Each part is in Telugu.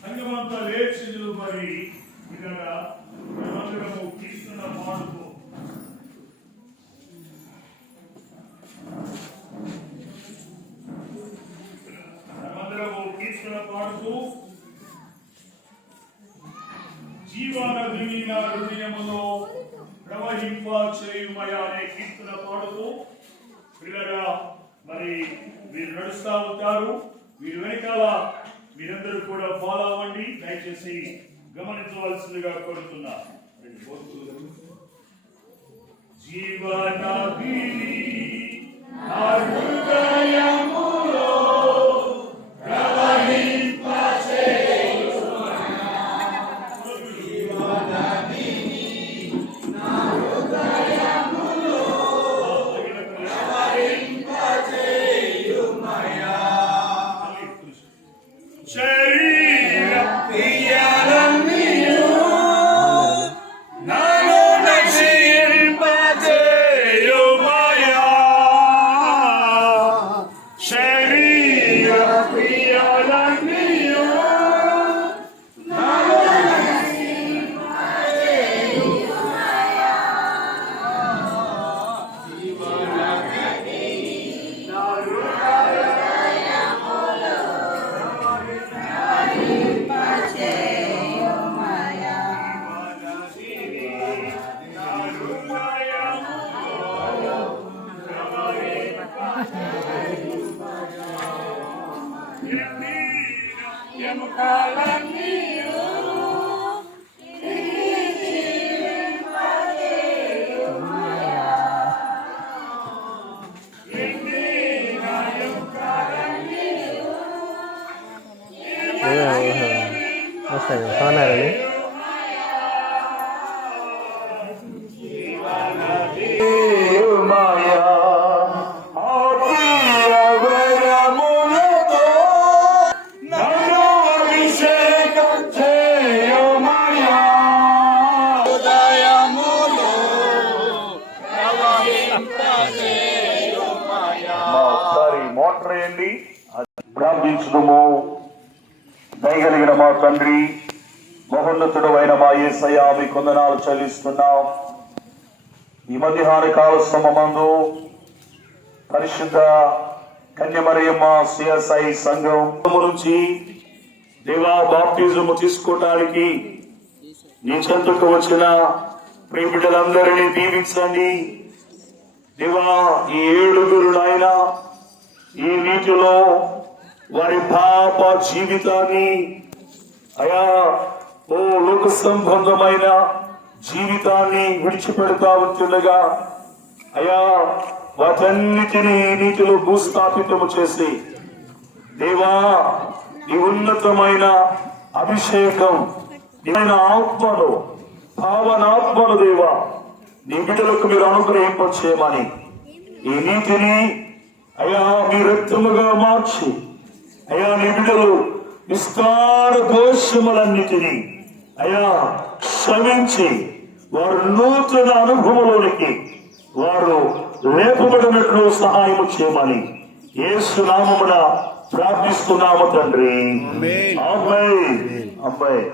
సంగమంతా లేచి నిలబడి ఇక్కడ మేమందరము కీర్తన పాడుతూ మనమందరము కీర్తన పాడుతూ జీవనదిని నా హృదయములో ప్రవహింప చేయుమయా అనే కీర్తన పాడుతూ మరి మీరు నడుస్తా ఉంటారు. మీరు వెనకాల మీరందరూ కూడా ఫాలో అవ్వండి దయచేసి గమనించవలసిందిగా కోరుతున్నా. జీవనా తండ్రి మహోన్నతుడు అయిన మా ఏసయ్య మీ కొందనాలు చెల్లిస్తున్నాం. ఈ మధ్యాహ్న కాల సమమందు పరిశుద్ధ కన్యమరియమ్మ సిఎస్ఐ సంఘం నుంచి దేవా బాప్టిజం తీసుకోవటానికి నీ చెంతకు వచ్చిన ప్రియ బిడ్డలందరినీ దీవించండి. దేవా ఈ ఏడుగురు నాయన ఈ నీటిలో వారి పాప జీవితాన్ని అయా ఓ లోక సంబంధమైన జీవితాన్ని విడిచిపెడతా ఉంటుండగా అయా వాటన్నిటినీ నీటిలో భూస్థాపితము చేసి దేవా ఈ ఉన్నతమైన అభిషేకం నిన్న ఆత్మను భావనాత్మను దేవా నీ బిడ్డలకు మీరు అనుగ్రహింపచేయమని. ఈ నీటిని అయా మీ రక్తముగా మార్చి అయా నీ బిడ్డలు విస్తార దోషములన్నిటినీ అయా క్షమించి వారు నూతన అనుభవంలోనికి వారు లేపబడినట్లు సహాయము చేయమని యేసు నామమున ప్రార్థిస్తున్నాము తండ్రి. అమ్మాయి అమ్మాయి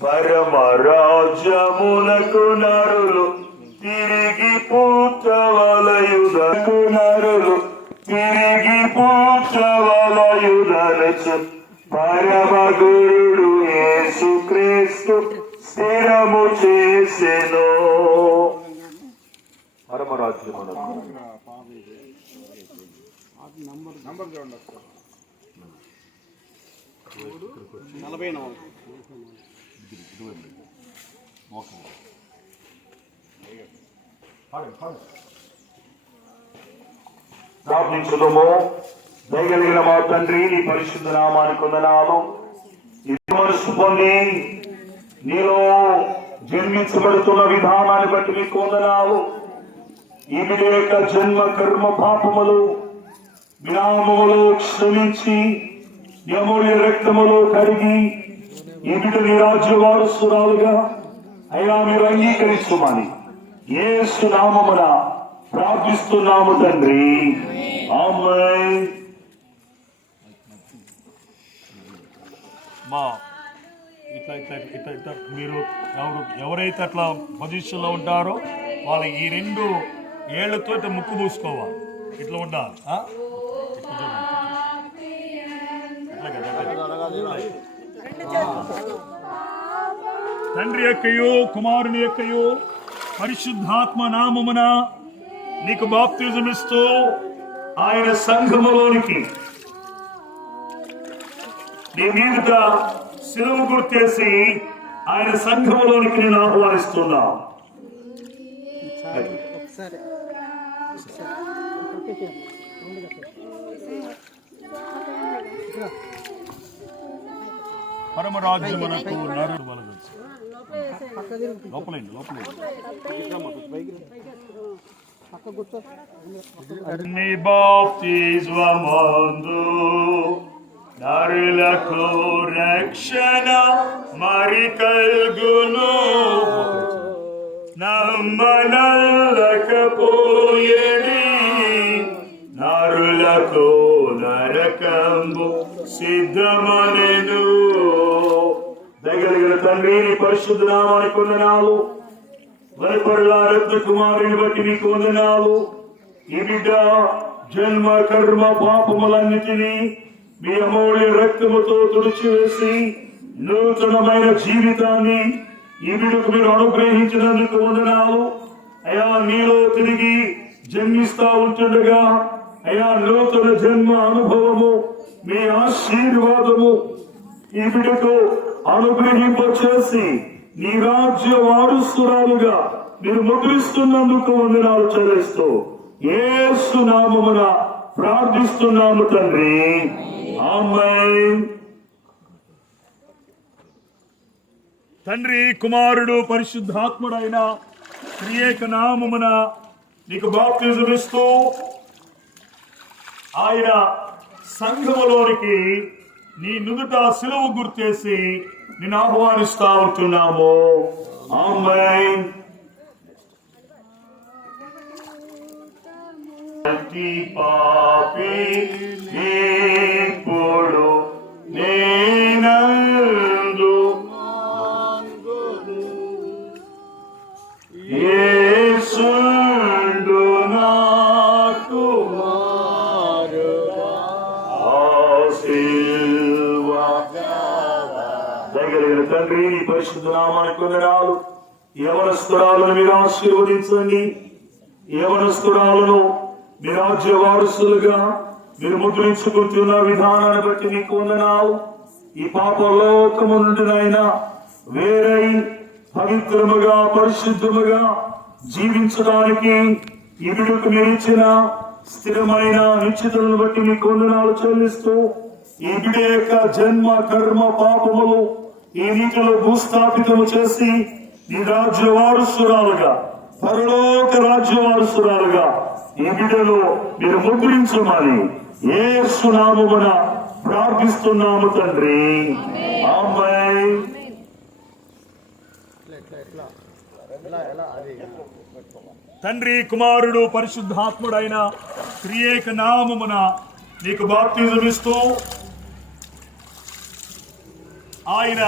పరమ రాజ్యములకు నరులు తిరిగి పూచవలయుదకు నరులు తిరిగి పూచవలయుదనచు పరమ గురుడు యేసు క్రీస్తు స్థిరము చేసెను. పరమ నలభై నాలుగు ప్రార్థించుదము. దయగలిగిన మా తండ్రి నీ పరిశుద్ధ నామానికి వందనాలు. మనసు పొంది నీలో జన్మించబడుతున్న విధానాన్ని బట్టి మీకు వందనాలు. ఈమె యొక్క జన్మ కర్మ పాపములు విరామములు క్షమించి యముడి రక్తములు కరిగి ఈ బిడ్డ నీ రాజ్య వారసురాలుగా అయ్యా మీరు అంగీకరించమని ఏ సునామమున ప్రార్థిస్తున్నాము తండ్రి. ఆమె మా ఇట్లా ఇట్లా ఇట్లా ఇట్లా మీరు ఎవరు ఎవరైతే అట్లా పొజిషన్లో ఉంటారో వాళ్ళు ఈ రెండు ఏళ్ళతో ఇట్లా ముక్కు పూసుకోవాలి ఇట్లా ఉండాలి. తండ్రి ఎక్కయో కుమారుని ఎక్కయో పరిశుద్ధాత్మ నామమున నీకు బాప్తిజం ఇస్తూ ఆయన సంఘములోనికి నీ మీదుట సిలువు గుర్తేసి ఆయన సంఘములోనికి నేను ఆహ్వానిస్తున్నా. ఒకసారి పరమరాజ్యమునకు నరుడు వలగచ్చు. లోపలండి లోపలండి. నీ బాప్తిజమందు నరులకు రక్షణ మరి కల్గును. నమ్మనల్లకపోయేడి. నరులకు నరకంబు సిద్ధమనెను. దయగలిగిన తండ్రి పరిశుద్ధ నామానికి వందనాలు. వరపరుల రత్న కుమారుని బట్టి నీకు వందనాలు. ఈ బిడ్డ జన్మ కర్మ పాపములన్నిటినీ మీ అమూల్య రక్తముతో తుడిచివేసి నూతనమైన జీవితాన్ని ఈ మీరు అనుగ్రహించినందుకు వందనాలు. అయా మీలో తిరిగి జన్మిస్తా ఉంటుండగా అయా నూతన జన్మ అనుభవము మీ ఆశీర్వాదము ఈ బిడ్డకు అనుగ్రహింప చేసి నీ రాజ్య వారసురాలుగా మీరు ముద్రిస్తున్నందుకు వందనాలు చెల్లిస్తూ ఏసు నామమున ప్రార్థిస్తున్నాము తండ్రి. తండ్రి కుమారుడు పరిశుద్ధాత్ముడైన త్రియేక నామమున నీకు బాప్తిజం ఇస్తూ ఆయన సంఘములోనికి నీ నుదుట సిలువు గుర్తేసి నేను ఆహ్వానిస్తా ఉంటున్నాము. ఆమేన్. ప్రతి పాపి ఇప్పుడు నేనందు పరిశుద్ధ నామానికి వందనాలు యవనస్తురాలను మీరు ఆశీర్వదించండి. యవనస్తురాలను మీ రాజ్య వారసులుగా మీరు ముద్రించుకుంటున్న విధానాన్ని బట్టి నీకు వందనాలు. ఈ పాప లోకము నుండి నాయన వేరై పవిత్రముగా పరిశుద్ధముగా జీవించడానికి ఇవిడుకు నిలిచిన స్థిరమైన నిశ్చితులను బట్టి మీకు వందనాలు చెల్లిస్తూ ఈ యొక్క జన్మ కర్మ పాపములు ఈ రీతిలో భూస్థాపితము చేసి ఈ రాజ్య వారసురాలుగా పరలోక రాజ్య వారసురాలుగా ఈ బిడ్డలో మీరు ముద్రించమని ఏ సునామమున ప్రార్థిస్తున్నాము తండ్రి. అమ్మాయి తండ్రి కుమారుడు పరిశుద్ధాత్ముడైన త్రియేక నామమున నీకు బాప్తిజం ఇస్తూ ఆయన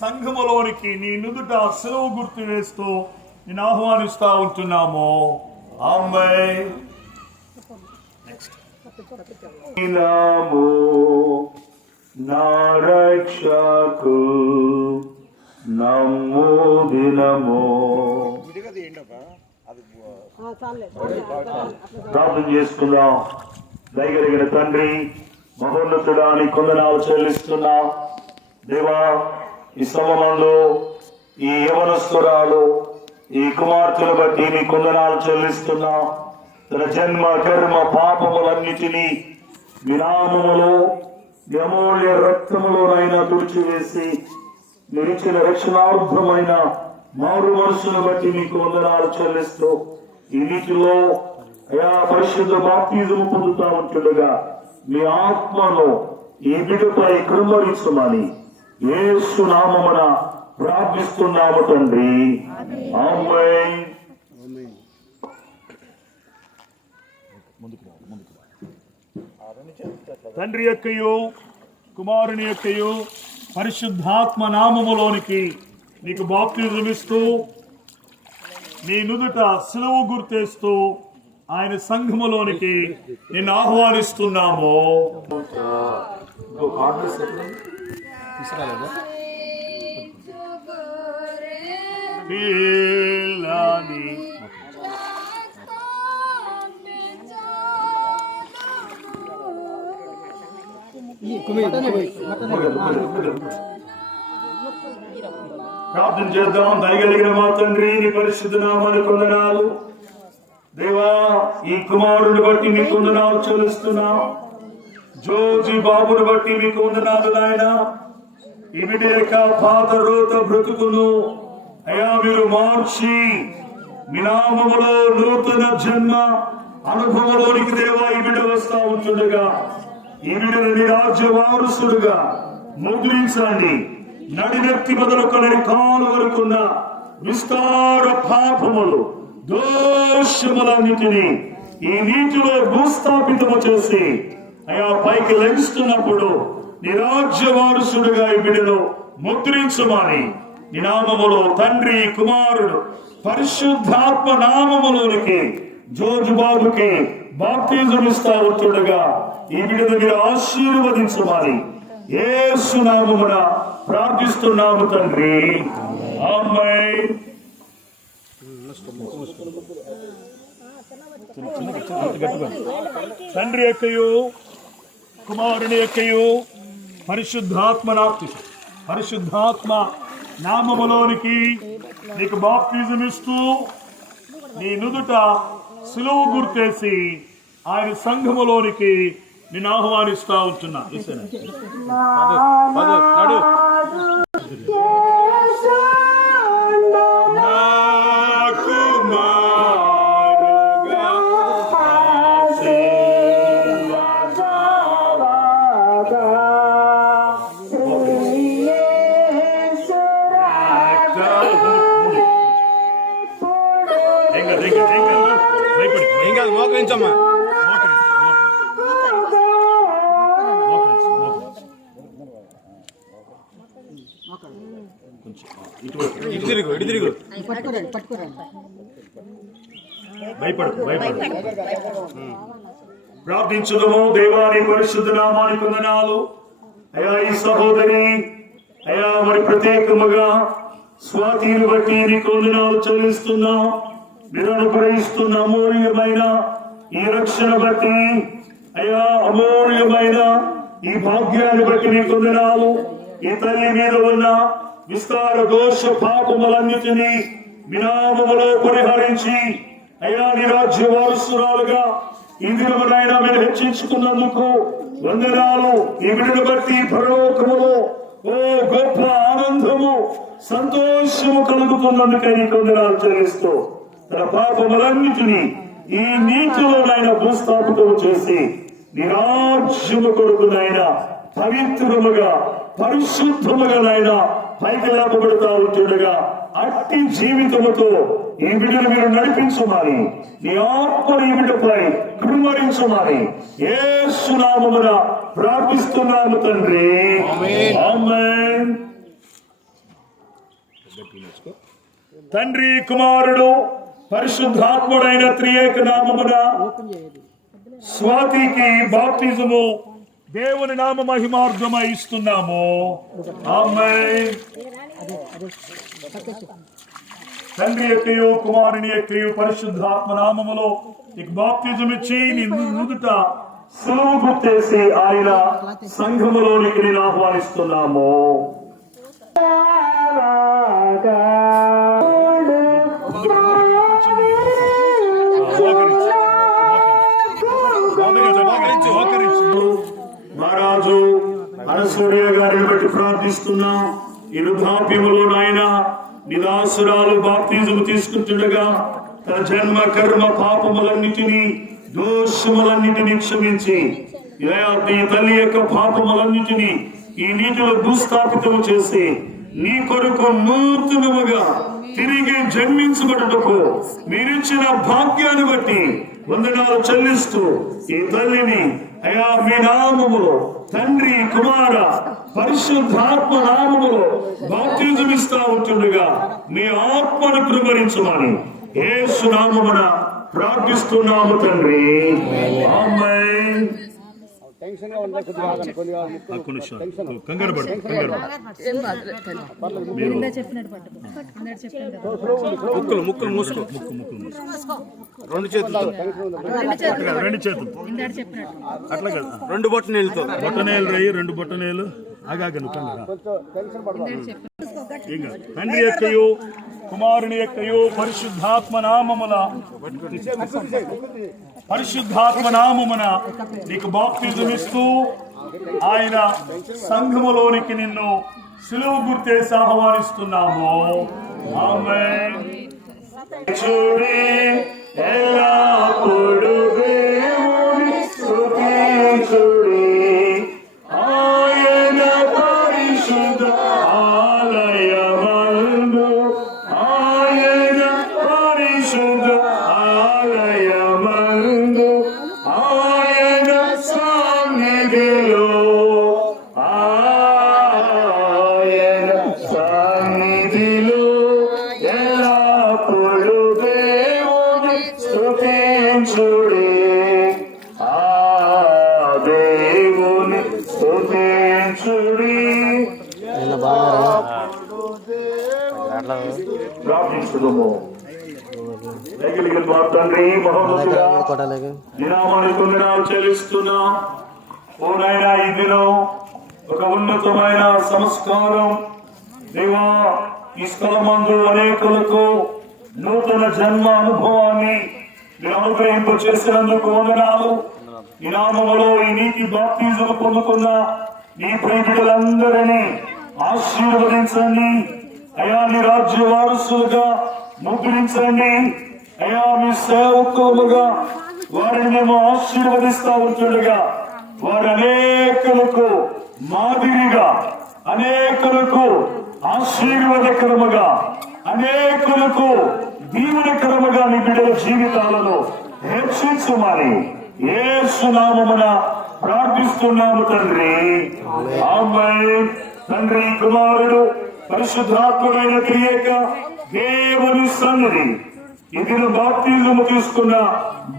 సంఘములోనికి నీ నుదుట సెలవు గుర్తు వేస్తూ నేను ఆహ్వానిస్తా ఉంటున్నాము. అమ్మాయి నాము నారక్షకు నమ్ము దినము. అది ప్రార్థన చేసుకుందాం. దయగలిగిన తండ్రి మహోన్నతుడా నీ కొందనాలు చెల్లిస్తున్నా. దేవా ఈ సమమంలో ఈ యవనస్తురాలు ఈ కుమార్తెను బట్టి నీ కొందనాలు చెల్లిస్తున్నా. తన జన్మ కర్మ పాపములన్నిటినీ వినామములు మీ అమూల్య రక్తములోనైనా తుడిచివేసి నిలిచిన రక్షణార్థమైన మారు మనసును బట్టి నీకు వందనాలు చెల్లిస్తూ ఈ నీటిలో అయా పరిశుద్ధ బాప్తిజము పొందుతా ఉంటుండగా మీ ఆత్మను ఈ బిడ్డపై కృమరించమని యేసు నామమున ప్రార్థిస్తున్నాము తండ్రి. తండ్రి యొక్కయు కుమారుని యొక్కయు పరిశుద్ధాత్మ నామములోనికి నీకు బాప్తిజం ఇస్తూ నీ నుదుట సిలువు గుర్తేస్తూ ఆయన సంఘములోనికి నిన్ను ఆహ్వానిస్తున్నాము. ప్రార్థన చేద్దాం. దయగలిగిన మా తండ్రి నీ పరిశుద్ధ నామాన్ని కొందనాలు దేవా ఈ కుమారుని బట్టి మీ కొందనాలు చెల్లిస్తున్నాం. జోజి బాబుని బట్టి మీ కొందనాలు నాయన. ఇమిడి యొక్క పాత రోత బ్రతుకును. అయా మీరు మార్చి వినామములో నూతన జన్మ అనుభవంలోనికి దేవా ఇమిడి వస్తా ఉంటుండగా ఈవిడని నీ రాజ్య వారసుడుగా ముద్రించండి. నడినెత్తి మొదలుకొని కాలు వరకున్న విస్తార పాపములు దోషములన్నిటినీ ఈ నీటిలో భూస్థాపితము చేసి అయా పైకి లభిస్తున్నప్పుడు నిరాజ్య వారసుడుగా ఈ బిడ్డను ముద్రించుమని. నీ నామములో తండ్రి కుమారుడు పరిశుద్ధాత్మ నామములోనికి జోజు బాబుకి బాప్తిజం ఉంటుండగా ఈ బిడ్డను మీరు ఆశీర్వదించమని. ఏ నామమున ప్రార్థిస్తున్నాము తండ్రి. అమ్మాయి తండ్రి యొక్కయు కుమారుని యొక్కయు పరిశుద్ధాత్మ నాప్తి పరిశుద్ధాత్మ నామములోనికి నీకు బాప్తిజం ఇస్తూ నీ నుదుట సులువు గుర్తేసి ఆయన సంఘములోనికి నిన్ను ఆహ్వానిస్తా ఉంటున్నా? భయపడకు భయపడకు. ప్రార్థించుదము దేవాని పరిశుద్ధ నామానికి వందనాలు. అయా ఈ సహోదరి అయా మరి ప్రత్యేకముగా స్వాతిని బట్టి నీకు వందనాలు చెల్లిస్తున్నా. మీరు అనుగ్రహిస్తున్న అమూల్యమైన ఈ రక్షణ బట్టి అయా అమూల్యమైన ఈ భాగ్యాన్ని బట్టి నీకు వందనాలు. ఈ తల్లి మీద ఉన్న విస్తార దోష పాపములన్నిటినీ వినామములో పరిహరించి అయ్యా నీ రాజ్య వారసురాలుగా ఈ మీరు హెచ్చించుకున్నందుకు వందనాలు. ఈ విడిని బట్టి పరలోకములో ఓ గొప్ప ఆనందము సంతోషము కలుగుతున్నందుకై నీకు వందనాలు చెల్లిస్తూ తన పాపములన్నిటిని ఈ నీతిలోనైనా భూస్థాపితం చేసి నిరాజ్యము కొడుకునైనా పవిత్రముగా పరిశుద్ధముగానైనా పైకి లేపబడతా ఉంటుండగా అట్టి జీవితముతో ఈ బిడ్డను మీరు నడిపించమని నీ ఆత్మ ఈ బిడ్డపై కృమరించమని ఏ సునామమున ప్రార్థిస్తున్నాము తండ్రి. తండ్రి కుమారుడు పరిశుద్ధాత్ముడైన త్రియేక నామమున స్వాతికి బాప్తిజము. దేవుని నామ మహిమార్థమై ఇస్తున్నాము. ఆమేన్. తండ్రి ఎక్కయో కుమారుని ఎక్కయో పరిశుద్ధాత్మ నామములో నీకు బాప్తిజం ఇచ్చి నీ నుదుట సులువు గుర్తేసి ఆయన సంఘములోనికి నేను ఆహ్వానిస్తున్నాము. మహారాజు అనసూయ గారిని బట్టి ప్రార్థిస్తున్నా. ఈ వృద్ధాప్యములో నాయన నిదాసురాలు బాప్తిజము తీసుకుంటుండగా తన జన్మ కర్మ పాపములన్నిటినీ దోషములన్నిటినీ క్షమించి ఈ తల్లి యొక్క పాపములన్నిటినీ ఈ నీటిలో భూస్థాపితము చేసి నీ కొరకు నూతనముగా తిరిగి జన్మించబడుటకు మీరిచ్చిన భాగ్యాన్ని బట్టి వందనాలు చెల్లిస్తూ ఈ తల్లిని అయా మీ నామములో తండ్రి కుమార పరిశుద్ధాత్మ నామములో బాప్తిజం ఇస్తా ఉంటుండగా మీ ఆత్మను కృపరించమని యేసు నామమున ప్రార్థిస్తున్నాము తండ్రి. ఆమేన్. టెన్షన్గా ఉందా కొద్దిగా ఆగండి, కొద్దిగా ముక్కు- ఒక్క నిమిషం కంగారు పడు కంగారు పడు. మీరు ముక్కులు ముక్కులు మూసుకో. ముక్కు ముక్కు మూసుకో. రెండు చేతులతో. అట్లా రెండు చేతులు అట్లా కదా. రెండు బొట్టు నీళ్ళతో. బొట్టనేలు రయ్యి రెండు బొట్టనేలు కంగారా తండ్రి యొక్కయు కుమారుని యొక్కయు పరిశుద్ధాత్మ నామముల పరిశుద్ధాత్మ నామమున నీకు బాప్తిజం ఇస్తూ ఆయన సంఘములోనికి నిన్ను సులువు గుర్తేసి ఆహ్వానిస్తున్నాము ఆమె చూడే ప్రార్థించుదుము. తండ్రి చెల్లిస్తున్నా. ఒక ఉన్నతమైన సంస్కారం. దేవా ఈ స్థలమందు అనేకులకు నూతన జన్మ అనుభవాన్ని మీరు అనుగ్రహింప చేసినందుకు వందనాలు. ఈ నామములో ఈ నీతి బాప్తిజులు పొందుకున్న నీ ప్రేమికులందరినీ ఆశీర్వదించండి. అయా నీ రాజ్య వారసులుగా ముద్రించండి. అయా మీ సేవకులుగా వారిని మేము ఆశీర్వదిస్తా ఉంటుండగా వారు అనేకులకు మాదిరిగా అనేకులకు ఆశీర్వాదకరముగా అనేకులకు దీవెనకరముగా నీ బిడ్డల జీవితాలలో హెచ్చించుమని ఏ సునామమున ప్రార్థిస్తున్నాము తండ్రి. తండ్రి కుమారుడు పరిశుద్ధాత్ముడైన క్రియక దేవుని సన్నిధి. ఇదిన బాప్తిజము తీసుకున్న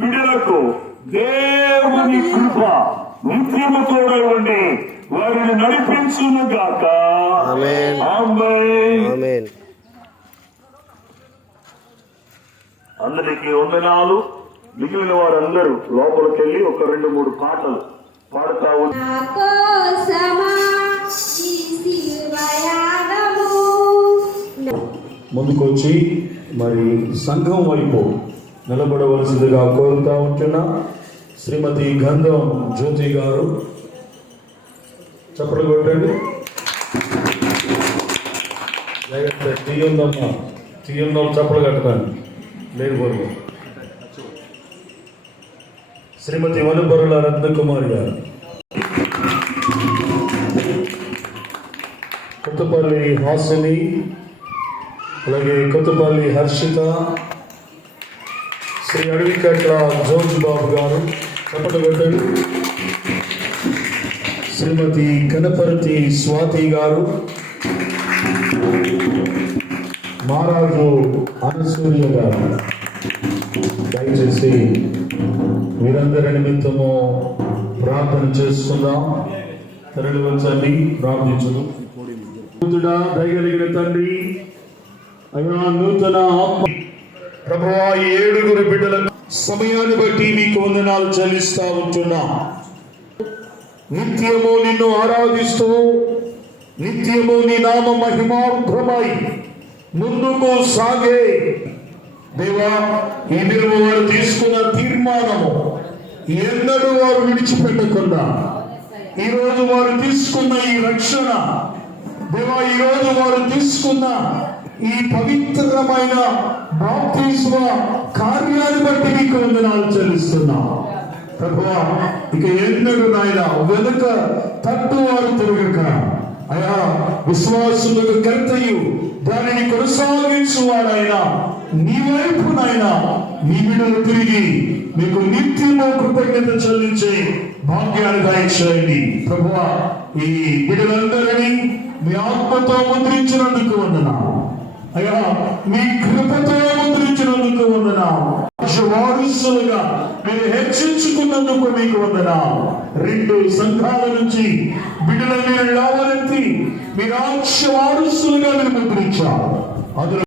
బిడలకు దేవుని కృప నిత్యము తోడై ఉండి వారిని నడిపించును గాక. అందరికి వందనాలు. మిగిలిన వారందరూ లోపలికి వెళ్ళి ఒక రెండు మూడు పాటలు ముందుకొచ్చి మరి సంఘం వైపు నిలబడవలసిందిగా కోరుతా ఉంటున్నా. శ్రీమతి గంధం జ్యోతి గారు చప్పట్లు కొట్టండి. జాగ్రత్త తీయందమ్మా తీయందం చప్పలు కట్టకండి లేదు శ్రీమతి వనపరుల రత్నకుమారి గారు. కొత్తపల్లి హాసిని అలాగే కొత్తపల్లి హర్షిత శ్రీ అడవికట్ల జోజ్ బాబు గారు చప్పట్లు శ్రీమతి గణపతి స్వాతి గారు మహారాజు అనసూర్య గారు. దయచేసి మీరందరి నిమిత్తము ప్రార్థన చేసుకుందాం. తరలి వచ్చండి ప్రార్థించదు. దయగలిగిన తండ్రి అయ్యా నూతన ఆత్మ. ప్రభువా ఏడుగురు బిడ్డల సమయాన్ని బట్టి మీకు వందనాలు చెల్లిస్తా ఉంటున్నా. నిత్యము నిన్ను ఆరాధిస్తూ నిత్యము నీ నామ మహిమార్థమై ముందుకు సాగే దేవా ఈ వారు తీసుకున్న తీర్మానము ఎన్నడూ వారు విడిచిపెట్టకుండా ఈ రోజు వారు తీసుకున్న ఈ రక్షణ దేవా ఈ రోజు వారు తీసుకున్న ఈ పవిత్రమైన బాప్తిస్మ కార్యాన్ని బట్టి నీకు వందనాలు చెల్లిస్తున్నా. ప్రభువా ఇక ఎన్నడు నాయన వెనుక తట్టు వారు తిరగక అయా విశ్వాసులకు కర్తయు దానిని కొనసాగించువాడైనా నీ వైపు నాయన నీ బిడ్డలు తిరిగి మీకు నిత్యము కృతజ్ఞత చెల్లించే భాగ్యాన్ని దయచేయండి ప్రభువా ఈ బిడ్డలందరినీ మీ ఆత్మతో ముద్రించినందుకు వందనాము అయ్యా మీ కృపతో ముద్రించినందుకు వందనాము వారసులుగా మీరు హెచ్చించుకున్నందుకు మీకు వందనాము రెండు సంఘాల నుంచి బిడ్డల మీరు లేవనెత్తి మీరు ఆక్ష వారసులుగా మీరు ముద్రించారు అందులో